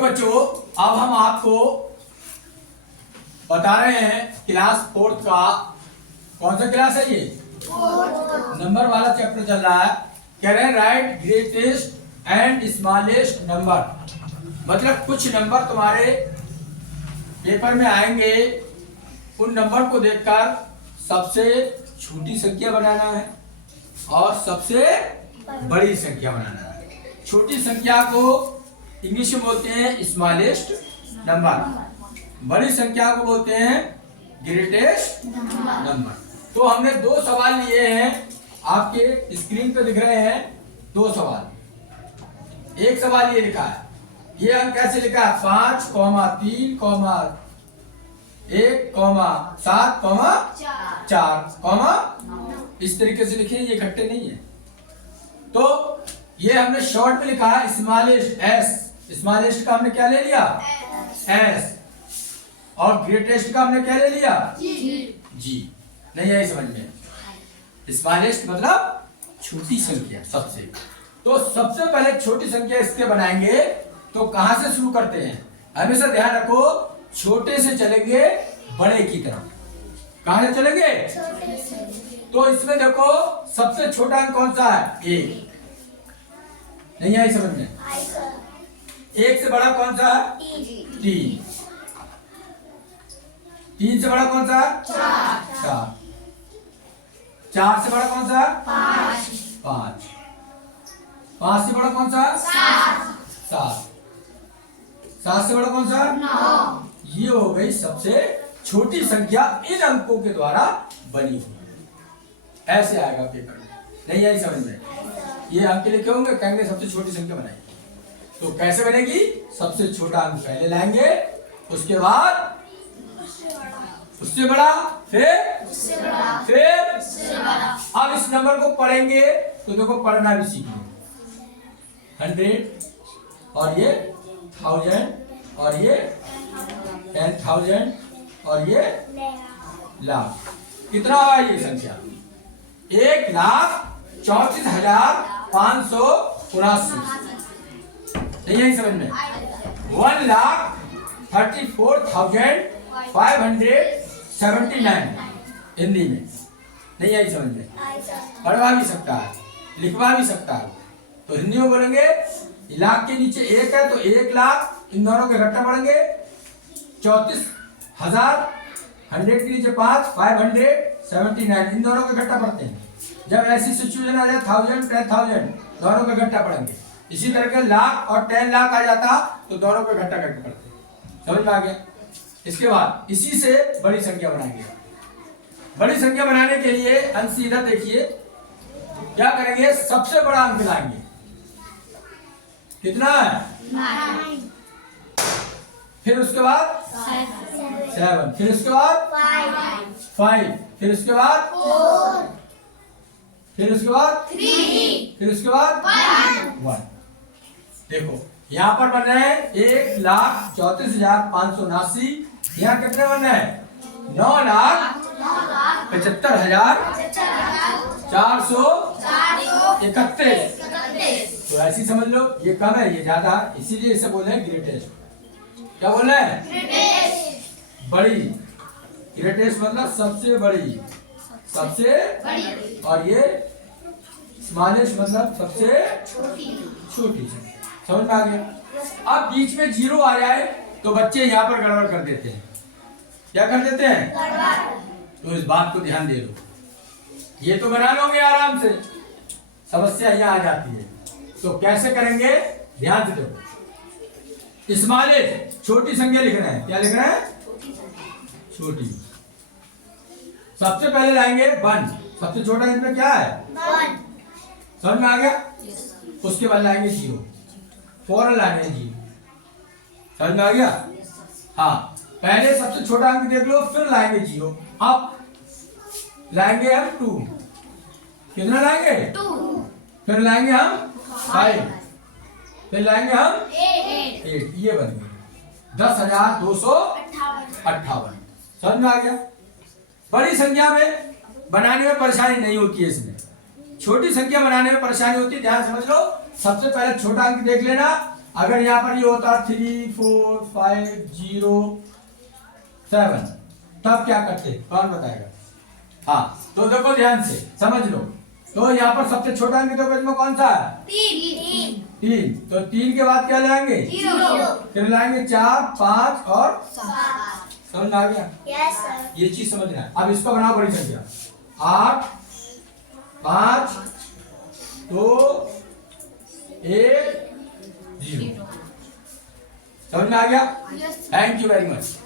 देखो बच्चों, अब हम आपको बता रहे हैं क्लास 4 का कौन सा क्लास है ये, नंबर वाला चैप्टर चल रहा है। कह रहे हैं right greatest and smallest number. मतलब कुछ नंबर तुम्हारे पेपर में आएंगे, उन नंबर को देखकर सबसे छोटी संख्या बनाना है और सबसे बड़ी संख्या बनाना है। छोटी संख्या को इंग्लिश में बोलते हैं स्मॉलेस्ट नंबर, बड़ी संख्या को बोलते हैं ग्रेटेस्ट नंबर। तो हमने दो सवाल लिए हैं, आपके स्क्रीन पे दिख रहे हैं दो सवाल। एक सवाल ये लिखा है, ये अंक कैसे लिखा है 5, 3, 1, 7, 4, इस तरीके से लिखे, ये इकट्ठे नहीं है। तो ये हमने शॉर्ट में लिखा है स्मॉलेस्ट एस, स्मॉलेस्ट का हमने क्या ले लिया एस, और ग्रेटेस्ट का हमने क्या ले लिया जी। नहीं आई समझ में? स्मॉलेस्ट मतलब छोटी संख्या सबसे। तो सबसे पहले छोटी संख्या इसके बनाएंगे तो कहां से शुरू करते हैं? हमेशा ध्यान रखो, छोटे से चलेंगे बड़े की तरफ। कहां से चलेंगे? तो इसमें देखो सबसे छोटा अंक कौन सा है? 1। नहीं आई समझ में? 1 से बड़ा कौन सा है? 3। 3 से बड़ा कौन सा है? 4। 4 से बड़ा कौन सा है? 5। 5 से बड़ा कौन सा है? 7। 7 से बड़ा कौन सा है? 9। ये हो गई सबसे छोटी संख्या इन अंकों के द्वारा बनी हुई। ऐसे आएगा पेपर में। नहीं आई समझ में? ये अंक लिखे होंगे, कहेंगे सबसे छोटी संख्या बनाएंगे। तो कैसे बनेगी? सबसे छोटा अंक पहले लाएंगे, उसके बाद उससे बड़ा, फिर अब इस नंबर को पढ़ेंगे तो देखो पढ़ना भी सीखिए। 100 और ये 1000 और ये 10,000 और ये लाख। कितना हुआ ये संख्या? 1,34,579। नहीं है समझ में? 1,34,579 हिंदी में। नहीं आई समझ में? पढ़वा भी सकता है, लिखवा भी सकता है। तो हिंदी में बोलेंगे, लाख के नीचे 1 है तो 1 लाख, इन दोनों के घटा पढ़ेंगे 34,000, 100 के नीचे 5, 579, इन दोनों का घटा पढ़ते हैं। जब ऐसी सिचुएशन आ जाए 1000, 10,000, दोनों का घटा पढ़ेंगे। इसी तरह के लाख और 10 लाख आ जाता तो दोनों का घटा करके पढ़ते हैं। समझ में आ गया? इसके बाद इसी से बड़ी संख्या बनाएंगे। बड़ी संख्या बनाने के लिए अंक सीधा देखिए, क्या करेंगे? सबसे बड़ा अंक लाएंगे। कितना है? 9। फिर उसके बाद 7, फिर उसके बाद 5, फिर उसके बाद 4, फिर उसके बाद 3, फिर उसके बाद 1। देखो यहाँ पर बन रहे हैं 1,34,579। यहाँ कितने बन रहे हैं? 9,75,431। तो ऐसी समझ लो, ये कम है ये ज्यादा, इसीलिए इसे बोले हैं ग्रेटेस्ट। क्या बोल रहे हैं? बड़ी। ग्रेटेस्ट मतलब सबसे बड़ी, सबसे बड़ी। और ये स्मॉलेस्ट मतलब सबसे छोटी। समझ में आ गया? अब बीच में 0 आ जाए तो बच्चे यहाँ पर गड़बड़ कर देते हैं। क्या कर देते हैं? तो इस बात को ध्यान दे लो। ये तो बना लोगे आराम से, समस्या यहाँ आ जाती है। तो कैसे करेंगे? ध्यान से देखो। स्मॉलेस्ट छोटी संख्या लिख रहे हैं। क्या लिख रहे हैं? छोटी। सबसे पहले लाएंगे 1, सबसे छोटा इसमें क्या है? 1। समझ में आ गया? उसके बाद लाएंगे 0, फौरन लाएंगे 0। समझ में आ गया? हाँ, पहले सबसे छोटा अंक देख लो, फिर लाएंगे 0। अब लाएंगे हम 2। कितना लाएंगे? 2। फिर लाएंगे हम 5, फिर लाएंगे हम 8। ये बन गया 10,258। समझ में आ गया? बड़ी संख्या में बनाने में परेशानी नहीं होती है, इसमें छोटी संख्या बनाने में परेशानी होती है। ध्यान समझ लो, सबसे पहले छोटा अंक देख लेना, अगर यहाँ पर ये होता 3 4 5 0 7, तब क्या करते, कौन बताएगा? हाँ, तो देखो ध्यान से समझ लो। तो यहाँ पर सबसे छोटा अंक दो में कौन सा है? 3। तो 3 के बाद क्या लाएंगे? 0। फिर लाएंगे 4 5 और 7। समझ आ गया? Yes sir. ये चीज समझना है। अब इसको बनाओ बड़ी संख्या, 8 5 2 1 0। समझ में आ गया? Yes. Thank you very much.